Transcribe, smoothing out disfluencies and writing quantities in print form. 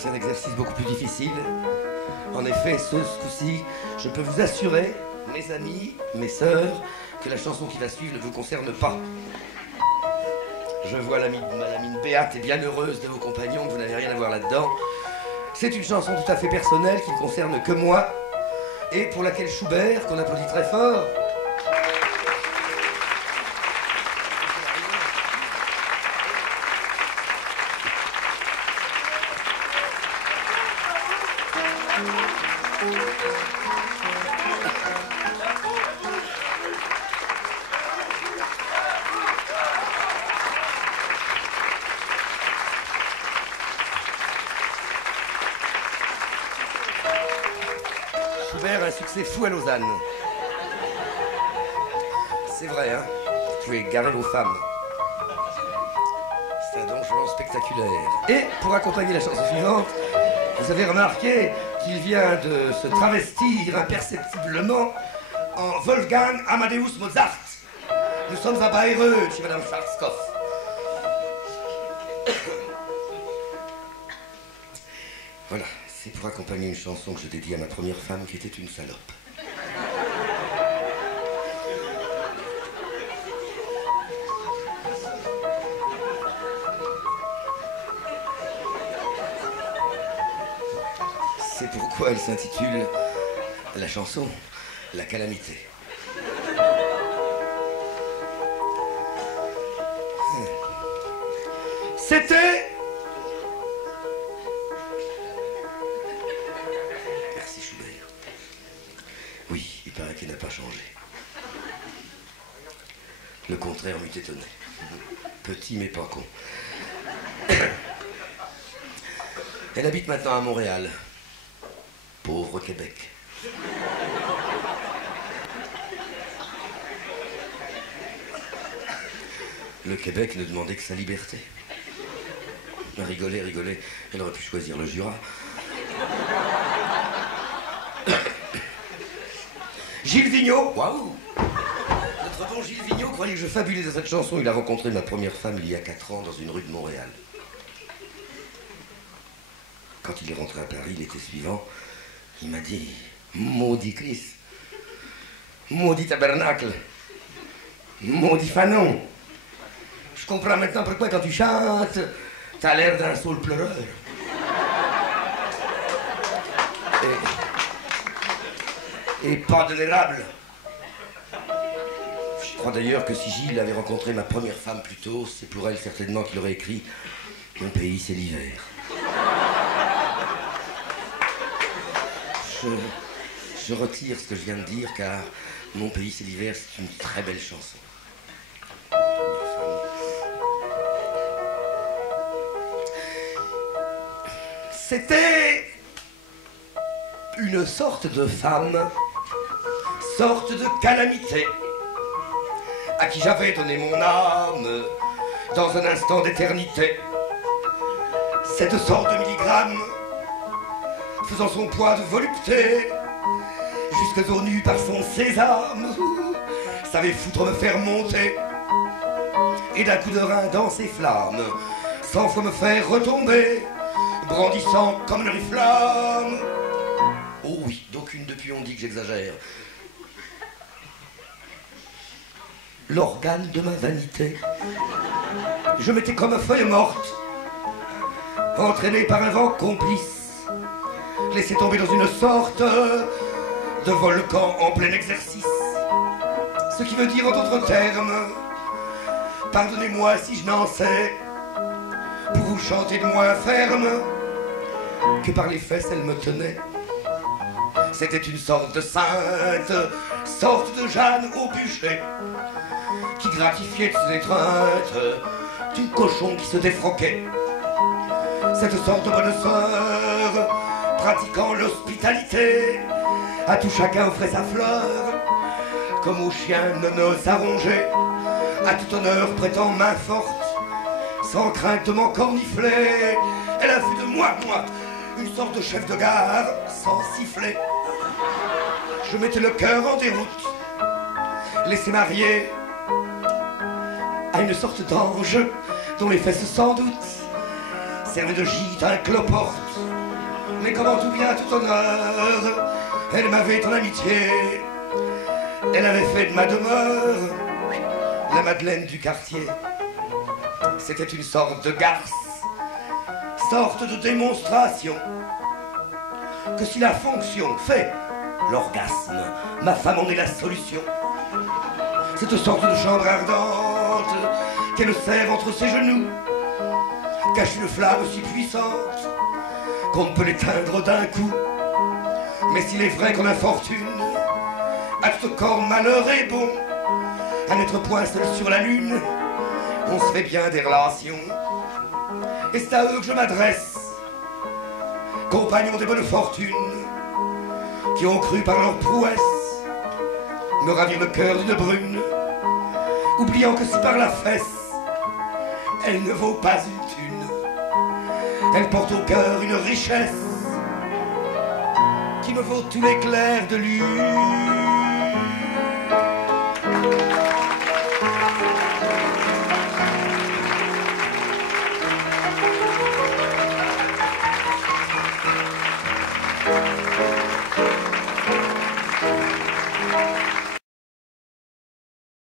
c'est un exercice beaucoup plus difficile. En effet, ce coup-ci, je peux vous assurer, mes amis, mes sœurs, que la chanson qui va suivre ne vous concerne pas. Je vois la mine béate et bien heureuse de vos compagnons, que vous n'avez rien à voir là-dedans. C'est une chanson tout à fait personnelle qui ne concerne que moi, et pour laquelle Schubert, qu'on applaudit très fort, Schubert a un succès fou à Lausanne. C'est vrai, hein? Vous pouvez garer vos femmes. C'est un Don Juan spectaculaire. Et pour accompagner la chanson suivante, vous avez remarqué qu'il vient de se travestir imperceptiblement en Wolfgang Amadeus Mozart. Nous sommes à Bayreuth chez Madame Schwarzkopf. Voilà, c'est pour accompagner une chanson que je dédie à ma première femme qui était une salope. C'est pourquoi elle s'intitule, la chanson, La Calamité. C'était... Merci Schubert. Oui, il paraît qu'il n'a pas changé. Le contraire m'eût étonné. Petit mais pas con. Elle habite maintenant à Montréal. Pauvre Québec. Le Québec ne demandait que sa liberté. Rigoler, rigoler, elle aurait pu choisir le Jura. Gilles Vigneault, waouh! Notre bon Gilles Vigneault croyait que je fabulais de cette chanson. Il a rencontré ma première femme il y a 4 ans dans une rue de Montréal. Quand il est rentré à Paris l'été suivant, il m'a dit « Maudit Chris, maudit tabernacle, maudit Fanon. Je comprends maintenant pourquoi quand tu chantes, t'as l'air d'un saule pleureur. » Et pas de l'érable. Je crois d'ailleurs que si Gilles avait rencontré ma première femme plus tôt, c'est pour elle certainement qu'il aurait écrit « Mon pays, c'est l'hiver ». Je retire ce que je viens de dire, car Mon pays, c'est l'hiver, c'est une très belle chanson. C'était une sorte de femme, sorte de calamité, à qui j'avais donné mon âme dans un instant d'éternité. Cette sorte de milligrammes, faisant son poids de volupté, jusqu'aux nus par son sésame, savait foutre me faire monter, et d'un coup de rein dans ses flammes, 100 fois me faire retomber, brandissant comme une flamme. Oh oui, d'aucune depuis on dit que j'exagère. L'organe de ma vanité, je m'étais comme feuille morte, entraîné par un vent complice, laissé tomber dans une sorte de volcan en plein exercice. Ce qui veut dire en d'autres termes, pardonnez-moi si je n'en sais, pour vous chanter de moins ferme, que par les fesses elle me tenait. C'était une sorte de sainte, sorte de Jeanne au bûcher, qui gratifiait de ses étreintes du cochon qui se défroquait. Cette sorte de bonne sœur, pratiquant l'hospitalité, à tout chacun offrait sa fleur, comme au chien nonos s'arrongeait, à tout honneur prêtant main forte, sans crainte de m'en cornifler. Elle a fait de moi, une sorte de chef de gare, sans siffler. Je mettais le cœur en déroute, laissé marier à une sorte d'ange, dont les fesses sans doute servaient de gîte à un cloporte. Mais comme en tout bien, tout honneur, elle m'avait en amitié. Elle avait fait de ma demeure la Madeleine du quartier. C'était une sorte de garce, sorte de démonstration, que si la fonction fait l'orgasme, ma femme en est la solution. Cette sorte de chambre ardente qu'elle serre entre ses genoux cache une flamme si puissante qu'on ne peut l'éteindre d'un coup. Mais s'il est vrai qu'en infortune, à tout corps malheur est bon, à n'être point seul sur la lune, on se fait bien des relations. Et c'est à eux que je m'adresse, compagnons des bonnes fortunes, qui ont cru par leur prouesse me ravir le cœur d'une brune, oubliant que si par la fesse elle ne vaut pas une thune, elle porte au cœur une richesse qui me vaut tout l'éclair de lune.